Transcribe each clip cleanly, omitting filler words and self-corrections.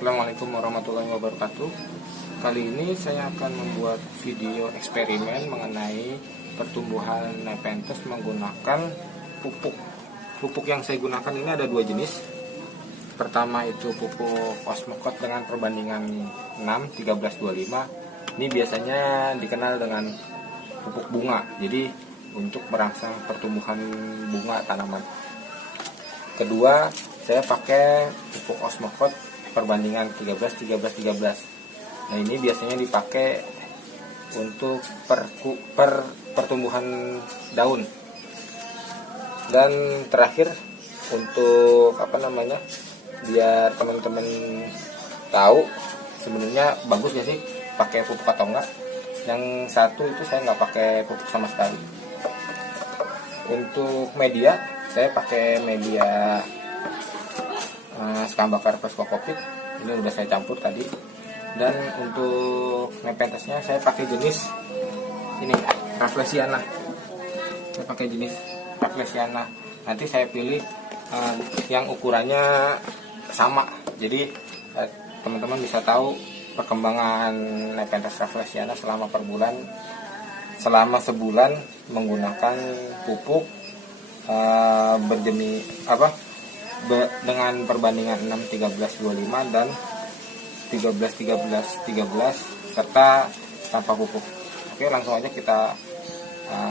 Assalamualaikum warahmatullahi wabarakatuh. Kali ini saya akan membuat video eksperimen mengenai pertumbuhan Nepenthes menggunakan pupuk. Pupuk yang saya gunakan ini ada dua jenis. Pertama itu pupuk Osmocote dengan perbandingan 6:13:25. Ini biasanya dikenal dengan pupuk bunga. Jadi untuk merangsang pertumbuhan bunga tanaman. Kedua, saya pakai pupuk Osmocote perbandingan 13:13:13. Nah, ini biasanya dipakai untuk pertumbuhan daun. Dan terakhir untuk biar teman-teman tahu sebenarnya bagus gak sih pakai pupuk atau enggak. Yang satu itu saya nggak pakai pupuk sama sekali. Untuk media, saya pakai media sekam bakar Phosphocopit. Ini udah saya campur tadi. Dan untuk Nepenthesnya saya pakai jenis ini Rafflesiana. Saya pakai jenis Rafflesiana. Nanti saya pilih yang ukurannya sama. Jadi teman-teman bisa tahu perkembangan Nepenthes Rafflesiana selama sebulan menggunakan pupuk dengan perbandingan 6:13:25 dan 13:13:13 serta tanpa pupuk. Oke, langsung aja kita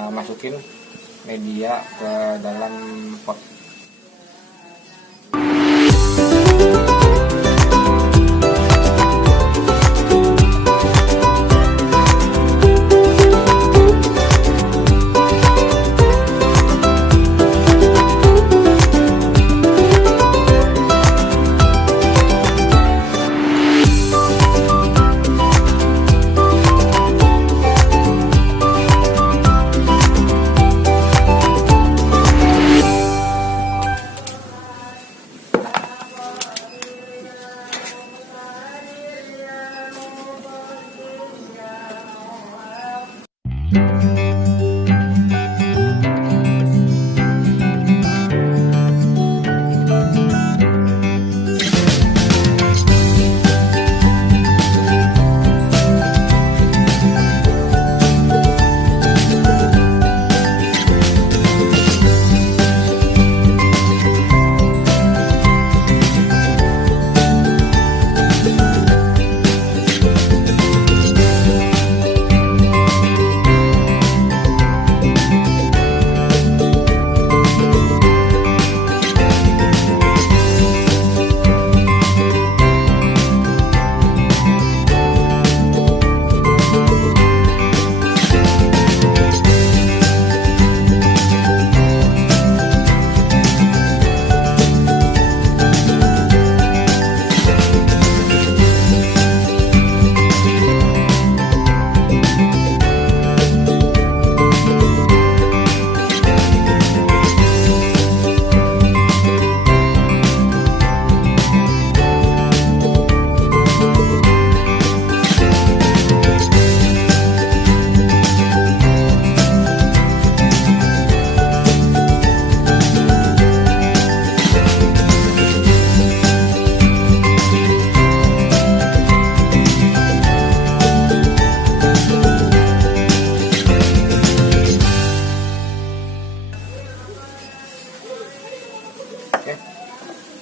masukin media ke dalam pot.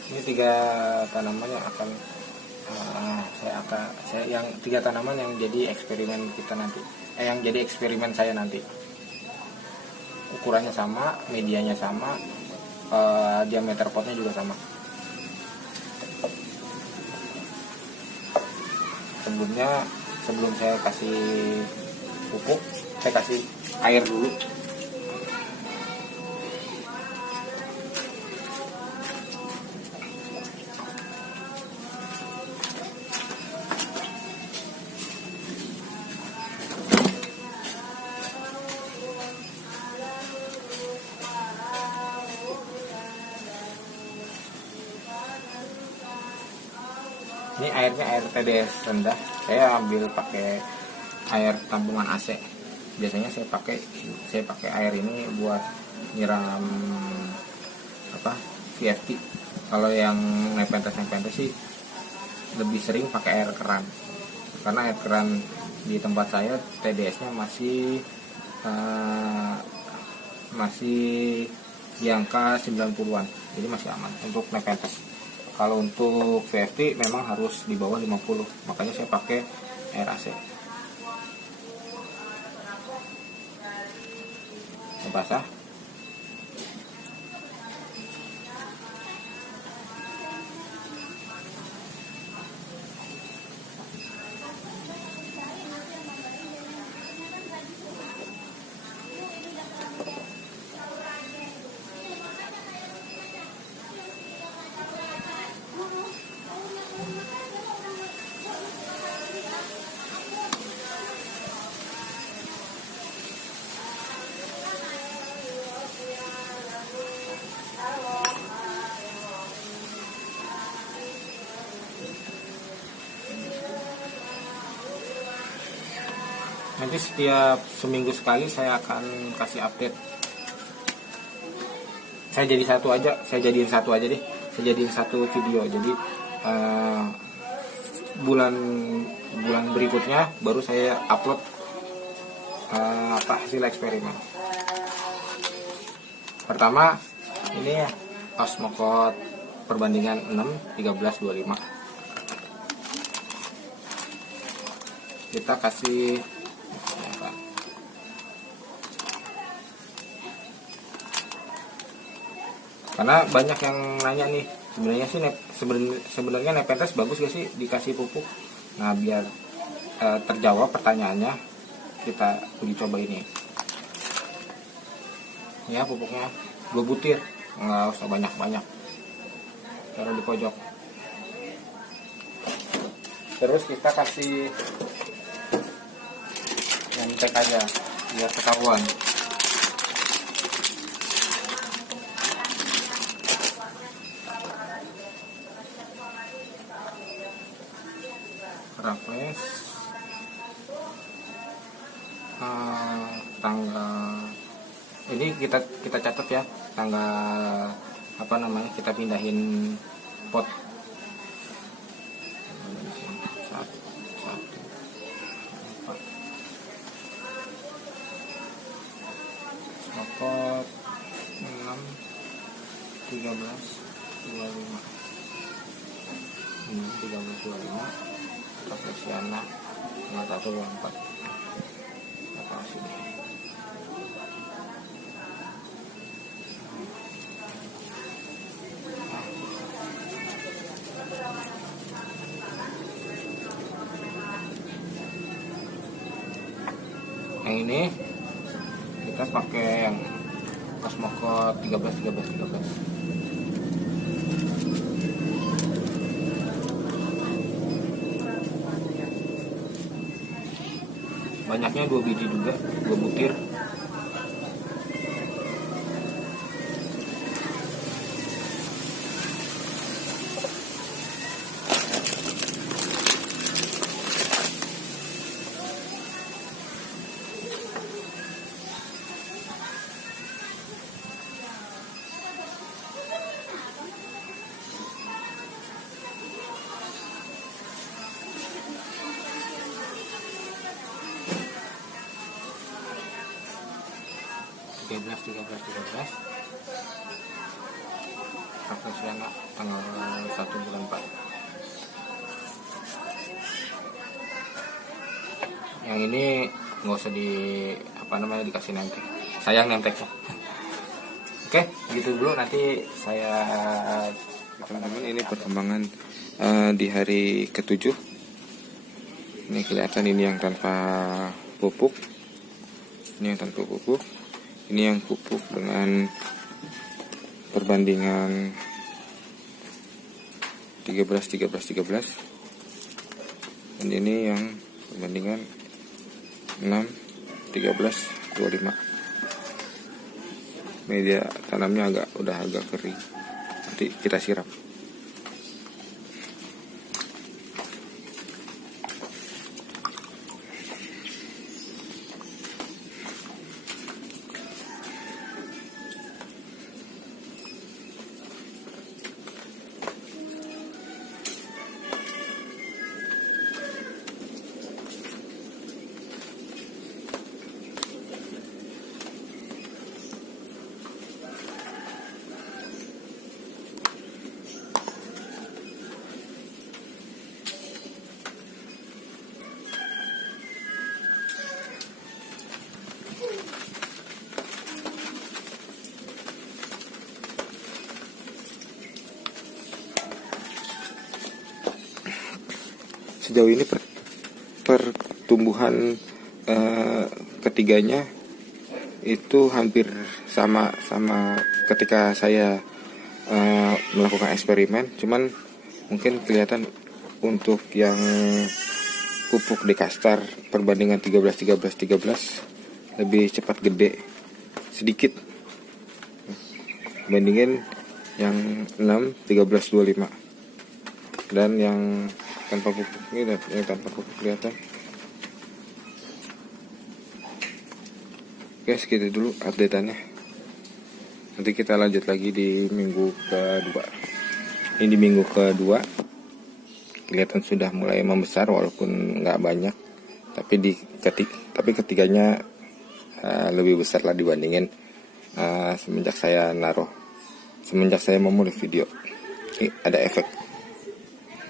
Ini tiga tanaman yang jadi eksperimen kita nanti. Yang jadi eksperimen saya nanti. Ukurannya sama, medianya sama, diameter potnya juga sama. Sebelum saya kasih pupuk, saya kasih air dulu. Ini airnya air TDS rendah. Saya ambil pakai air tabungan AC. Biasanya saya pakai air ini buat nyiram VFT. Kalau yang Nepenthes sih lebih sering pakai air keran, karena air keran di tempat saya TDS-nya masih di angka 90-an, jadi masih aman untuk Nepenthes. Kalau untuk VFT memang harus di bawah 50, makanya saya pakai air AC. Basah. Nanti setiap seminggu sekali saya akan kasih update. Saya jadiin satu aja deh. Saya jadiin satu video. Jadi bulan berikutnya baru saya upload hasil eksperimen. Pertama ini ya, Osmocote perbandingan 6, 13, 25. Kita kasih karena banyak yang nanya nih, sebenarnya Nepenthes bagus gak sih dikasih pupuk. Nah, biar terjawab pertanyaannya, kita uji coba ini ya. Pupuknya 2 butir, nggak usah banyak-banyak, taruh di pojok. Terus kita kasih Nemtek aja biar ketahuan. Raffles tanggal ini kita catat ya, tanggal kita pindahin pot. Pot 6, 13, 25. Ini 13, 25. Rafflesiana 5124. Atau sini. Yang ini kita pakai yang Osmocote 13. Banyaknya 2 biji juga, 2 butir. Rafflesiana tanggal 1 bulan 4. Yang ini nggak usah dikasih Nemtek, sayang Nemteknya. Oke, gitu dulu. Nanti saya teman-teman, ini perkembangan di hari ke-7. Ini kelihatan, ini yang tanpa pupuk, ini yang tanpa pupuk, ini yang pupuk dengan perbandingan 13, dan ini yang perbandingan 6, 13, 25. Media tanamnya udah agak kering, nanti kita siram. sejauh ini pertumbuhan ketiganya itu hampir sama ketika saya melakukan eksperimen. Cuman mungkin kelihatan untuk yang pupuk Dekastar perbandingan 13 lebih cepat gede sedikit bandingin yang 6 13 25, dan yang tanpa pupuk ini dan yang tanpa pupuk kelihatan. Oke, segitu dulu updateannya. Nanti kita lanjut lagi di minggu kedua. Ini di minggu kedua kelihatan sudah mulai membesar walaupun nggak banyak, tapi ketiganya lebih besar lah dibandingin semenjak saya memulai video. Ini ada efek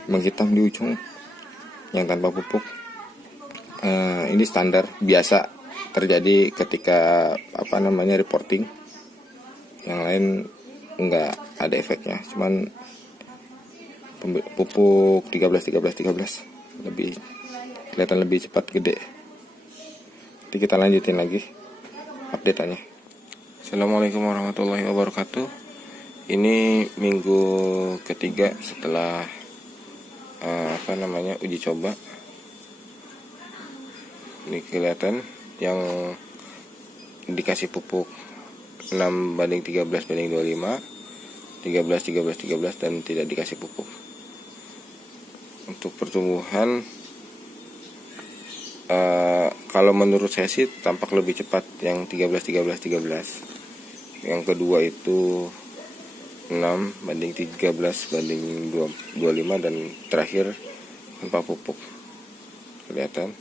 menghitam di ujung yang tanpa pupuk. Ini standar biasa terjadi ketika reporting. Yang lain nggak ada efeknya, cuman pupuk 13 lebih kelihatan lebih cepat gede. Nanti kita lanjutin lagi update-annya. Assalamualaikum warahmatullahi wabarakatuh. Ini minggu ketiga setelah uji coba. Ini kelihatan yang dikasih pupuk 6:13:25, 13 dan tidak dikasih pupuk. Untuk pertumbuhan kalau menurut saya sih tampak lebih cepat yang 13. Yang kedua itu 6:13:25, dan terakhir tanpa pupuk. Kelihatan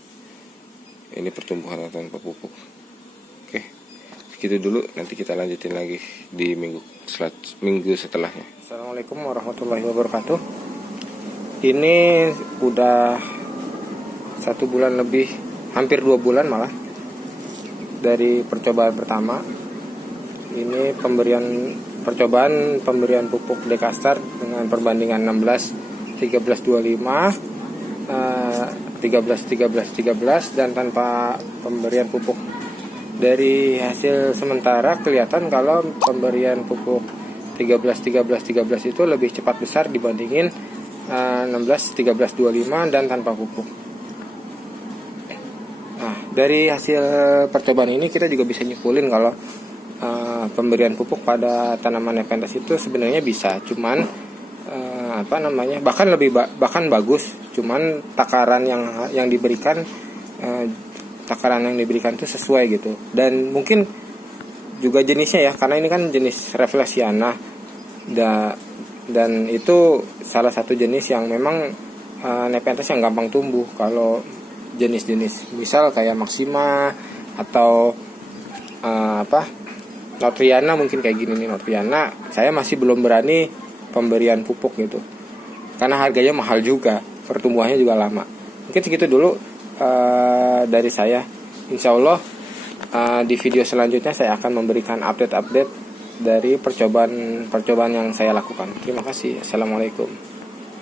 ini pertumbuhan tanpa pupuk. Oke, segitu dulu. Nanti kita lanjutin lagi di minggu setelahnya. Assalamualaikum warahmatullahi wabarakatuh. Ini udah 1 bulan lebih, hampir 2 bulan malah, dari percobaan pertama. Ini percobaan pemberian pupuk Dekastar dengan perbandingan 16-13-25, 13 dan tanpa pemberian pupuk. Dari hasil sementara kelihatan kalau pemberian pupuk 13 itu lebih cepat besar dibandingin 16-13-25 dan tanpa pupuk. Nah, dari hasil percobaan ini kita juga bisa nyimpulin kalau pemberian pupuk pada tanaman Nepenthes itu sebenarnya bisa, cuman bahkan bagus, cuman takaran yang diberikan itu sesuai gitu. Dan mungkin juga jenisnya ya, karena ini kan jenis Rafflesiana dan itu salah satu jenis yang memang Nepenthes yang gampang tumbuh. Kalau jenis-jenis misal kayak Maxima atau Notriana, mungkin kayak gini nih, Notriana saya masih belum berani pemberian pupuk gitu, karena harganya mahal juga, pertumbuhannya juga lama. Mungkin segitu dulu dari saya. Insya Allah di video selanjutnya saya akan memberikan update dari percobaan yang saya lakukan. Terima kasih. Assalamualaikum.